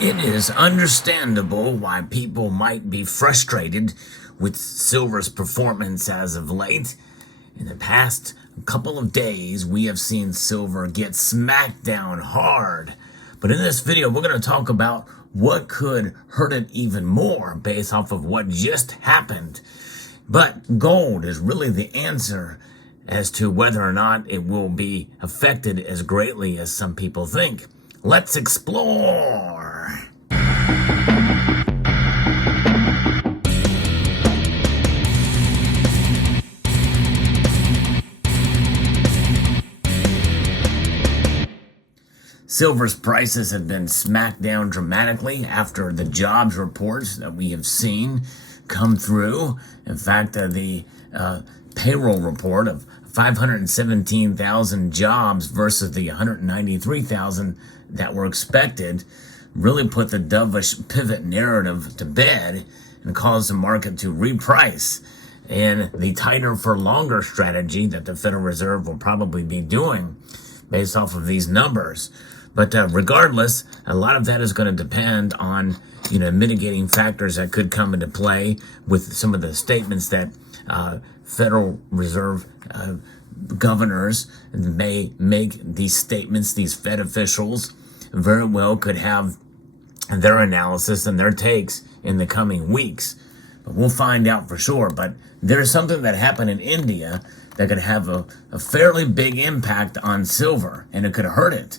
It is understandable why people might be frustrated with silver's performance as of late. In the past couple of days, we have seen silver get smacked down hard. But in this video, we're going to talk about what could hurt it even more based off of what just happened. But gold is really the answer as to whether or not it will be affected as greatly as some people think. Let's explore. Silver's prices have been smacked down dramatically after the jobs reports that we have seen come through. In fact, the payroll report of 517,000 jobs versus the 193,000 that were expected really put the dovish pivot narrative to bed and caused the market to reprice. And the tighter for longer strategy that the Federal Reserve will probably be doing based off of these numbers. But regardless, a lot of that is going to depend on, mitigating factors that could come into play with some of the statements that Federal Reserve governors may make. These statements, these Fed officials very well could have their analysis and their takes in the coming weeks. But we'll find out for sure. But there's something that happened in India that could have a fairly big impact on silver, and it could hurt it.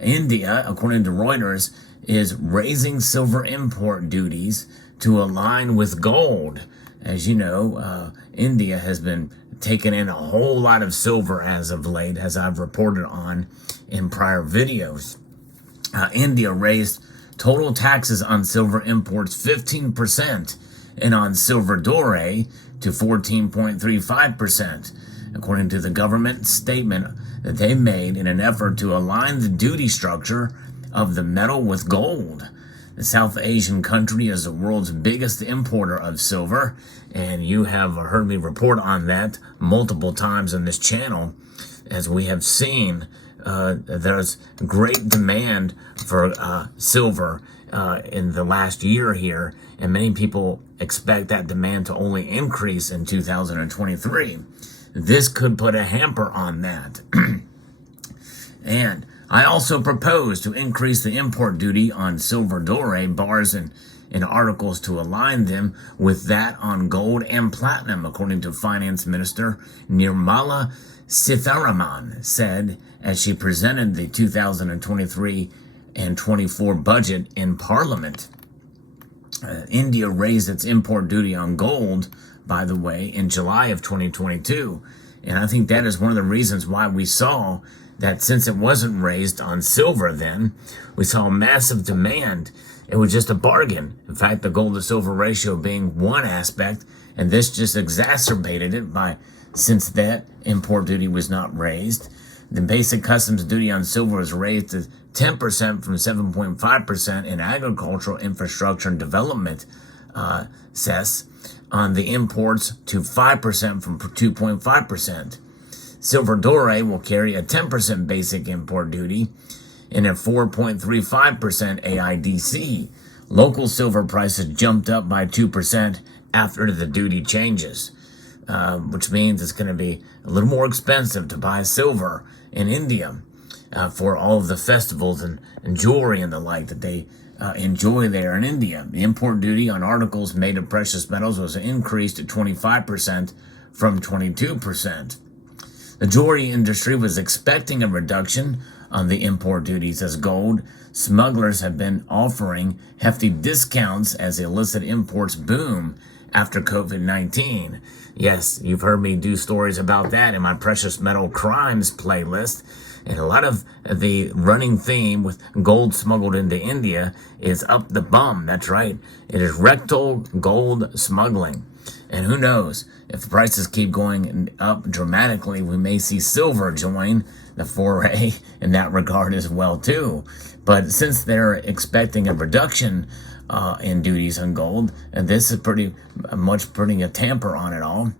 India, according to Reuters, is raising silver import duties to align with gold. As you know, India has been taking in a whole lot of silver as of late, as I've reported on in prior videos. India raised total taxes on silver imports 15% and on silver doré to 14.35%, according to the government statement that they made in an effort to align the duty structure of the metal with gold. The South Asian country is the world's biggest importer of silver, and you have heard me report on that multiple times on this channel. As we have seen, there's great demand for silver in the last year here, and many people expect that demand to only increase in 2023. This could put a hamper on that. And I also propose to increase the import duty on silver doré bars and articles to align them with that on gold and platinum, according to Finance Minister Nirmala Sitharaman said as she presented the 2023 and 24 budget in Parliament. India raised its import duty on gold, by the way, in July of 2022. And I think that is one of the reasons why we saw that since it wasn't raised on silver then, we saw massive demand. It was just a bargain. In fact, the gold to silver ratio being one aspect, and this just exacerbated it since that import duty was not raised. The basic customs duty on silver was raised to 10% from 7.5% in agricultural infrastructure and development cess on the imports to 5% from 2.5%. Silver doré will carry a 10% basic import duty and a 4.35% AIDC. Local silver prices jumped up by 2% after the duty changes, which means it's going to be a little more expensive to buy silver in India for all of the festivals and jewelry and the like that they enjoy there in India. The import duty on articles made of precious metals was increased to 25% from 22%. The jewelry industry was expecting a reduction on the import duties as gold smugglers have been offering hefty discounts as illicit imports boom after COVID-19. Yes, you've heard me do stories about that in my Precious Metal Crimes playlist. And a lot of the running theme with gold smuggled into India is up the bum. That's right. It is rectal gold smuggling. And who knows, if the prices keep going up dramatically, we may see silver join the foray in that regard as well too. But since they're expecting a reduction in duties on gold, and this is pretty much putting a tamper on it all.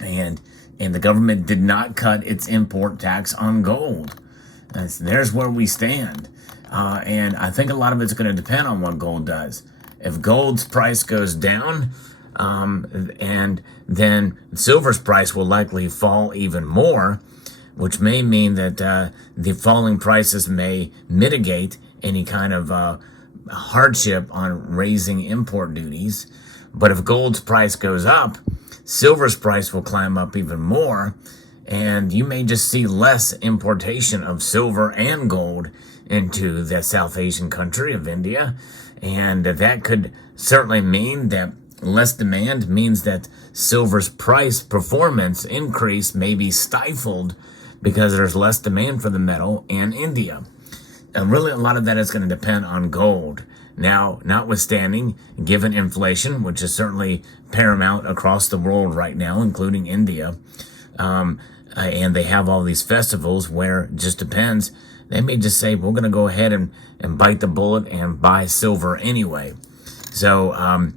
And the government did not cut its import tax on gold. There's where we stand. And I think a lot of it's going to depend on what gold does. If gold's price goes down, and then silver's price will likely fall even more, which may mean that the falling prices may mitigate any kind of hardship on raising import duties. But if gold's price goes up, silver's price will climb up even more, and you may just see less importation of silver and gold into the South Asian country of India. And that could certainly mean that less demand means that silver's price performance increase may be stifled because there's less demand for the metal in India. And really a lot of that is going to depend on gold. Now, notwithstanding, given inflation, which is certainly paramount across the world right now, including India, and they have all these festivals where it just depends. They may just say, we're going to go ahead and bite the bullet and buy silver anyway. So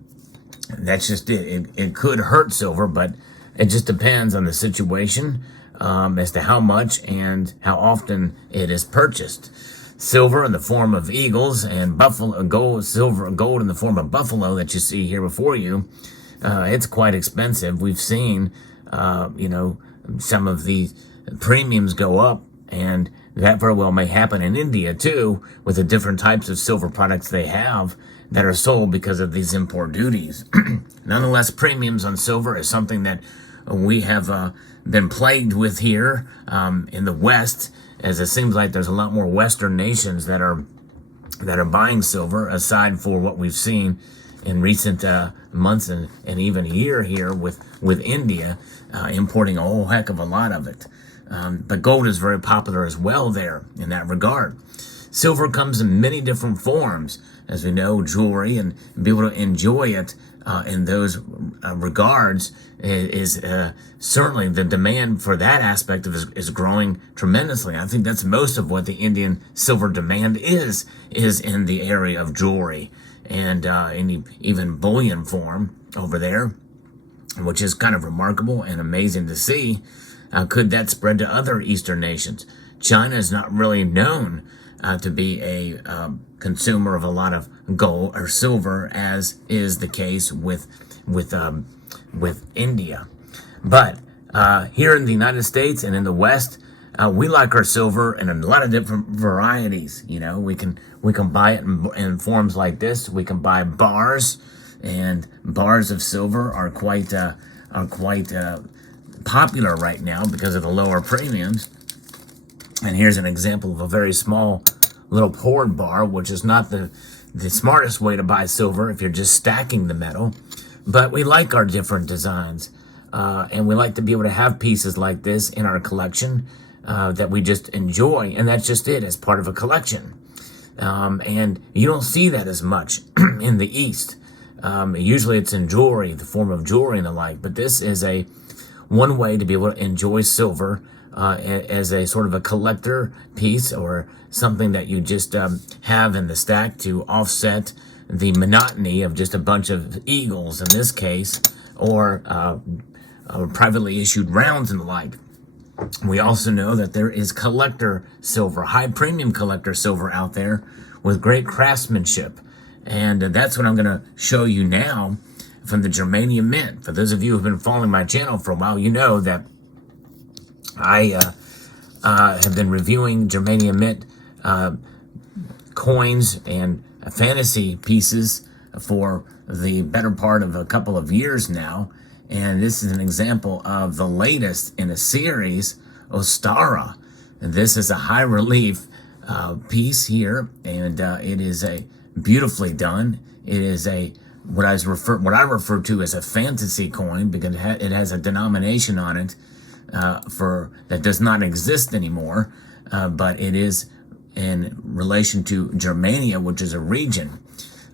that's just it. It could hurt silver, but it just depends on the situation as to how much and how often it is purchased. Silver in the form of eagles and buffalo gold, silver and gold in the form of buffalo that you see here before you, it's quite expensive. We've seen, some of the premiums go up, and that very well may happen in India too, with the different types of silver products they have that are sold because of these import duties. Nonetheless, premiums on silver is something that we have been plagued with here in the West, as it seems like there's a lot more Western nations that are buying silver, aside for what we've seen in recent months and even a year here with India importing a whole heck of a lot of it. But gold is very popular as well there in that regard. Silver comes in many different forms, as we know, jewelry, and be able to enjoy it in those regards is certainly the demand for that aspect of it is growing tremendously. I think that's most of what the Indian silver demand is in the area of jewelry and in even bullion form over there, which is kind of remarkable and amazing to see. Could that spread to other Eastern nations? China is not really known to be a consumer of a lot of gold or silver, as is the case with India. But here in the United States and in the West, we like our silver in a lot of different varieties. We can buy it in forms like this. We can buy bars, and bars of silver are quite popular right now because of the lower premiums. And here's an example of a very small little poured bar, which is not the smartest way to buy silver if you're just stacking the metal. But we like our different designs, and we like to be able to have pieces like this in our collection that we just enjoy, and that's just it, as part of a collection. And you don't see that as much in the East. Usually it's in jewelry, the form of jewelry and the like, but this is one way to be able to enjoy silver as a sort of a collector piece, or something that you just have in the stack to offset the monotony of just a bunch of eagles in this case, or privately issued rounds and the like. We also know that there is collector silver, high premium collector silver out there with great craftsmanship. And that's what I'm going to show you now from the germanium mint. For those of you who have been following my channel for a while, you know that I have been reviewing germanium mint coins and fantasy pieces for the better part of a couple of years now. And this is an example of the latest in a series, Ostara. And this is a high relief piece here, and it is a beautifully done. It is what I refer to as a fantasy coin, because it has a denomination on it that does not exist anymore, but it is in relation to Germania, which is a region.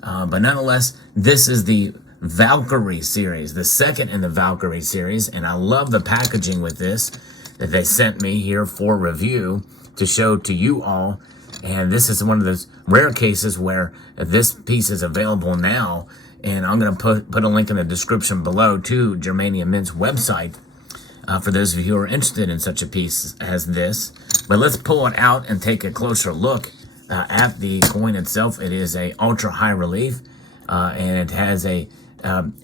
But nonetheless, this is the Valkyrie series, the second in the Valkyrie series, and I love the packaging with this that they sent me here for review to show to you all. And this is one of those rare cases where this piece is available now, and I'm going to put a link in the description below to Germanium Mint's website for those of you who are interested in such a piece as this. But let's pull it out and take a closer look at the coin itself. It is a ultra high relief, and it has an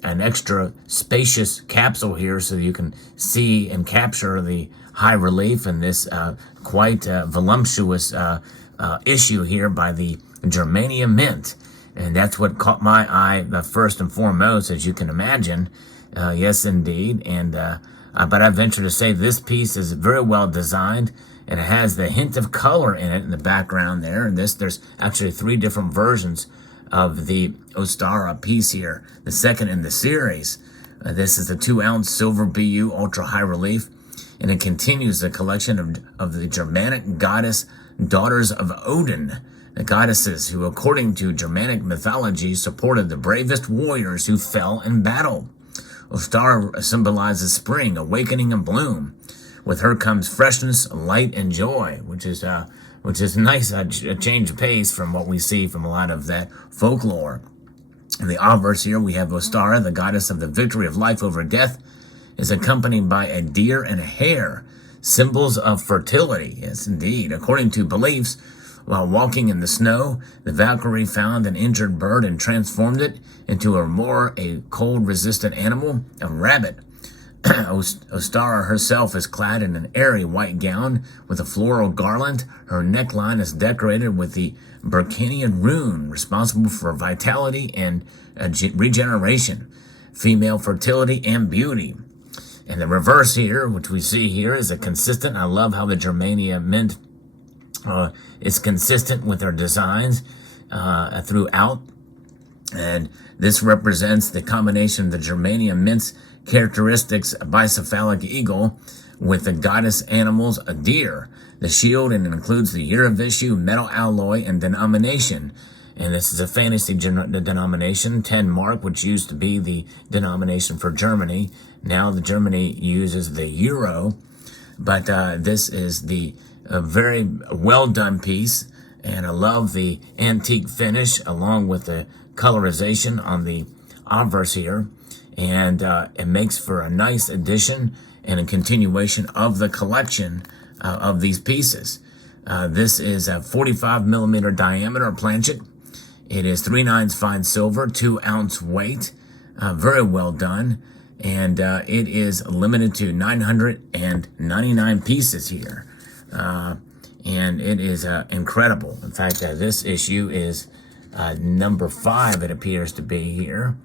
extra spacious capsule here so you can see and capture the high relief in this quite voluptuous issue here by the Germania Mint. And that's what caught my eye first and foremost, as you can imagine. Yes, indeed. And but I venture to say this piece is very well designed, and it has the hint of color in it in the background there. And there's actually 3 different versions of the Ostara piece here, the second in the series. This is a 2-ounce silver BU ultra high relief, and it continues the collection of the Germanic goddess daughters of Odin, the goddesses who, according to Germanic mythology, supported the bravest warriors who fell in battle. Ostara symbolizes spring, awakening, and bloom. With her comes freshness, light, and joy, which is nice, a change of pace from what we see from a lot of that folklore. In the obverse here, we have Ostara, the goddess of the victory of life over death, is accompanied by a deer and a hare, symbols of fertility. Yes, indeed. According to beliefs, while walking in the snow, the Valkyrie found an injured bird and transformed it into a cold-resistant animal, a rabbit. Ostara herself is clad in an airy white gown with a floral garland. Her neckline is decorated with the Burkanian rune, responsible for vitality and regeneration, female fertility, and beauty. And the reverse here, which we see here, is a consistent. I love how the Germania Mint is consistent with their designs throughout. And this represents the combination of the Germania Mint's characteristics, a bicephalic eagle with the goddess animals, a deer. The shield, and it includes the year of issue, metal alloy, and denomination. And this is a fantasy denomination, 10 mark, which used to be the denomination for Germany. Now the Germany uses the euro. But this is a very well done piece, and I love the antique finish along with the colorization on the obverse here, and it makes for a nice addition and a continuation of the collection of these pieces. This is a 45 millimeter diameter planchet. It is 3/9 fine silver, 2-ounce weight, very well done, and it is limited to 999 pieces here. And it is incredible. In fact, this issue is number 5, it appears to be here.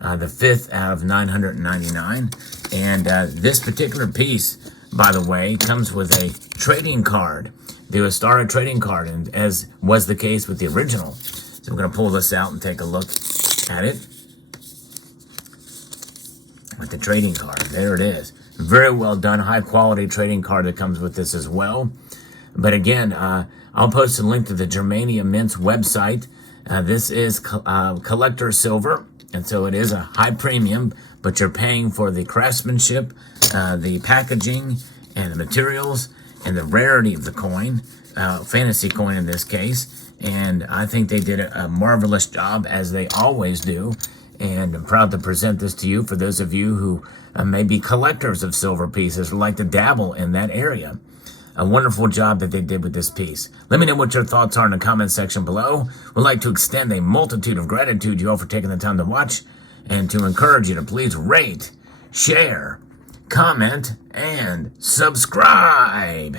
The 5th out of 999. And this particular piece, by the way, comes with a trading card, the Ostara trading card, and as was the case with the original. So we're going to pull this out and take a look at it. With the trading card, there it is. Very well done, high quality trading card that comes with this as well. But again, I'll post a link to the Germania Mint's website. This is collector silver, and so it is a high premium, but you're paying for the craftsmanship, the packaging, and the materials, and the rarity of the coin, fantasy coin in this case. And I think they did a marvelous job, as they always do. And I'm proud to present this to you for those of you who may be collectors of silver pieces or like to dabble in that area. A wonderful job that they did with this piece. Let me know what your thoughts are in the comment section below. We'd like to extend a multitude of gratitude to you all for taking the time to watch, and to encourage you to please rate, share, comment, and subscribe.